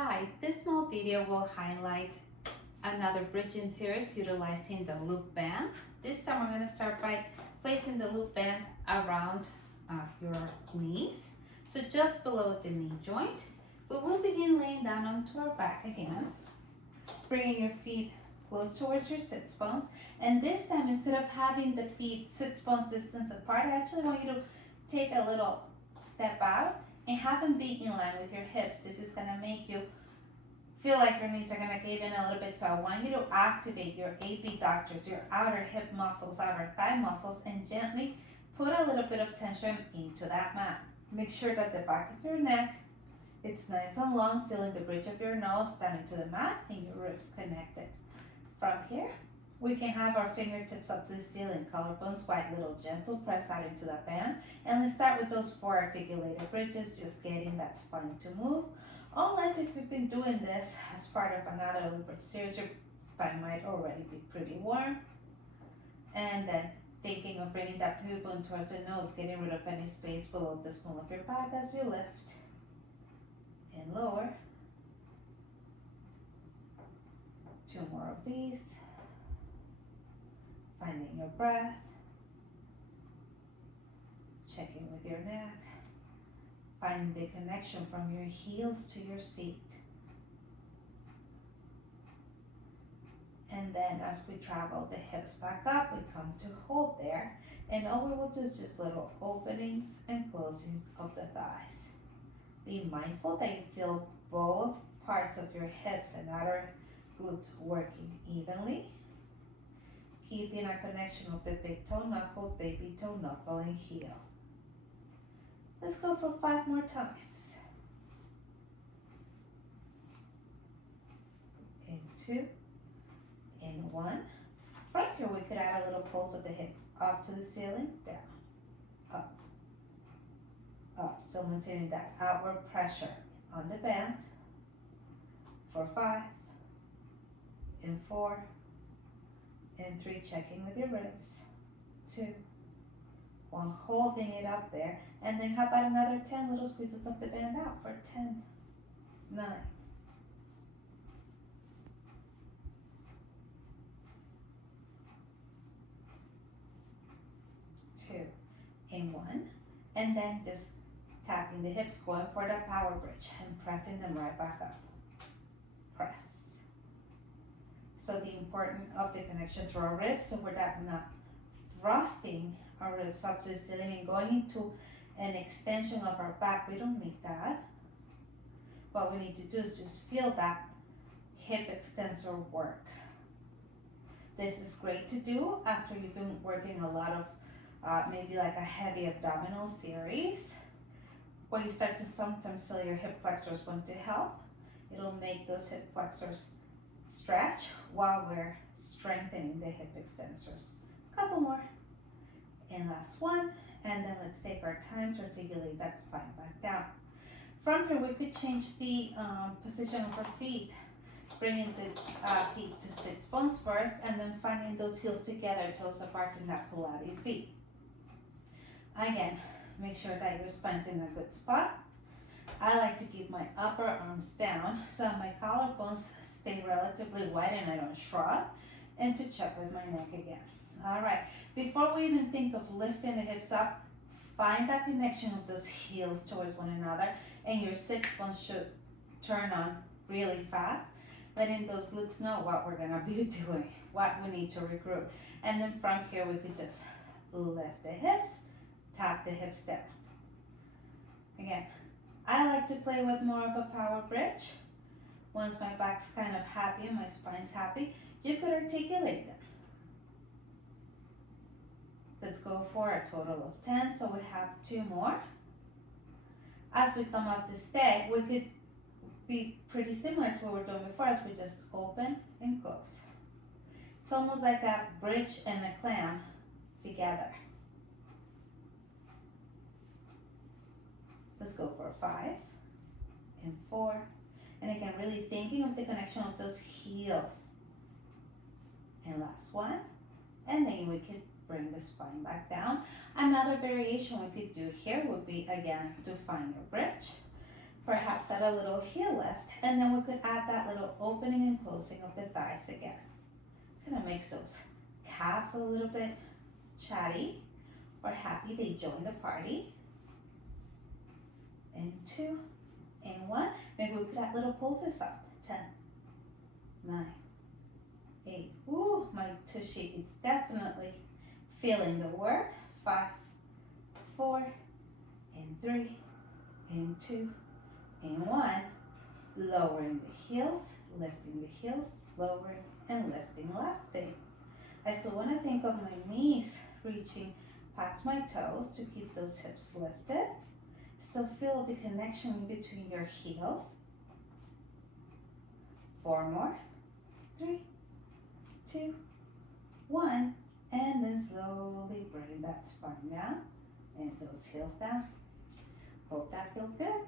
Hi, this small video will highlight another bridging series utilizing the loop band. This time we're going to start by placing the loop band around your knees, so just below the knee joint. We will begin laying down onto our back again, bringing your feet close towards your sits bones, and this time instead of having the feet sits bones distance apart, I actually want you to take a little step out and have them be in line with your hips. This is gonna make you feel like your knees are gonna cave in a little bit, so I want you to activate your abductors, your outer hip muscles, outer thigh muscles, and gently put a little bit of tension into that mat. Make sure that the back of your neck, it's nice and long, feeling the bridge of your nose down into the mat and your ribs connected. From here, we can have our fingertips up to the ceiling, collarbones wide, little gentle press out into the band. And let's start with those 4 articulated bridges, just getting that spine to move. Unless if you've been doing this as part of another loop bridge series, your spine might already be pretty warm. And then thinking of bringing that pivot bone towards the nose, getting rid of any space below the small of your back as you lift and lower. 2 more of these. Finding your breath. Checking with your neck. Finding the connection from your heels to your seat. And then as we travel the hips back up, we come to hold there. And all we will do is just little openings and closings of the thighs. Be mindful that you feel both parts of your hips and outer glutes working evenly. Keeping a connection of the big toe knuckle, baby toe knuckle, and heel. Let's go for 5 more times. In 2, in 1. From here we could add a little pulse of the hip up to the ceiling, down, up, up. So maintaining that outward pressure on the band. For 5, in 4, in 3, checking with your ribs, 2, 1, holding it up there, and then how about another 10 little squeezes of the band out for 10, 9, 2, in 1, and then just tapping the hips, going for the power bridge and pressing them right back up. Press. So the importance of the connection through our ribs, so we're not thrusting our ribs up to the ceiling and going into an extension of our back. We don't need that. What we need to do is just feel that hip extensor work. This is great to do after you've been working a lot of maybe like a heavy abdominal series, where you start to sometimes feel your hip flexors want to help. It'll make those hip flexors stretch while we're strengthening the hip extensors. Couple more. And last one. And then let's take our time to articulate that spine back down. From here, we could change the position of our feet, bringing the feet to sits bones first, and then finding those heels together, toes apart in that Pilates V. Again, make sure that your spine's in a good spot. I like to keep my upper arms down so that my collarbones stay relatively wide and I don't shrug, and to check with my neck again. All right, before we even think of lifting the hips up, find that connection of those heels towards one another, and your sits bones should turn on really fast, letting those glutes know what we're gonna be doing, what we need to recruit. And then from here, we could just lift the hips, tap the hips down. Again, I like to play with more of a power bridge. Once my back's kind of happy and my spine's happy, you could articulate them. Let's go for a total of 10, so we have 2 more. As we come up to stay, we could be pretty similar to what we were doing before, as we just open and close. It's almost like a bridge and a clam together. Let's go for 5 and 4. And again, really thinking of the connection of those heels. And last one. And then we could bring the spine back down. Another variation we could do here would be, again, to find your bridge. Perhaps add a little heel lift, and then we could add that little opening and closing of the thighs again. Kind of makes those calves a little bit chatty or happy they joined the party. And 2, and 1. Maybe we could add little pulses up. 10, 9, 8. Ooh, my tushy, it's definitely feeling the work. 5, 4, and 3, and 2, and 1. Lowering the heels, lifting the heels, lowering and lifting. Last thing. I still want to think of my knees reaching past my toes to keep those hips lifted. Still feel the connection between your heels. 4 more. 3, 2, 1. And then slowly bring that spine down and those heels down. Hope that feels good.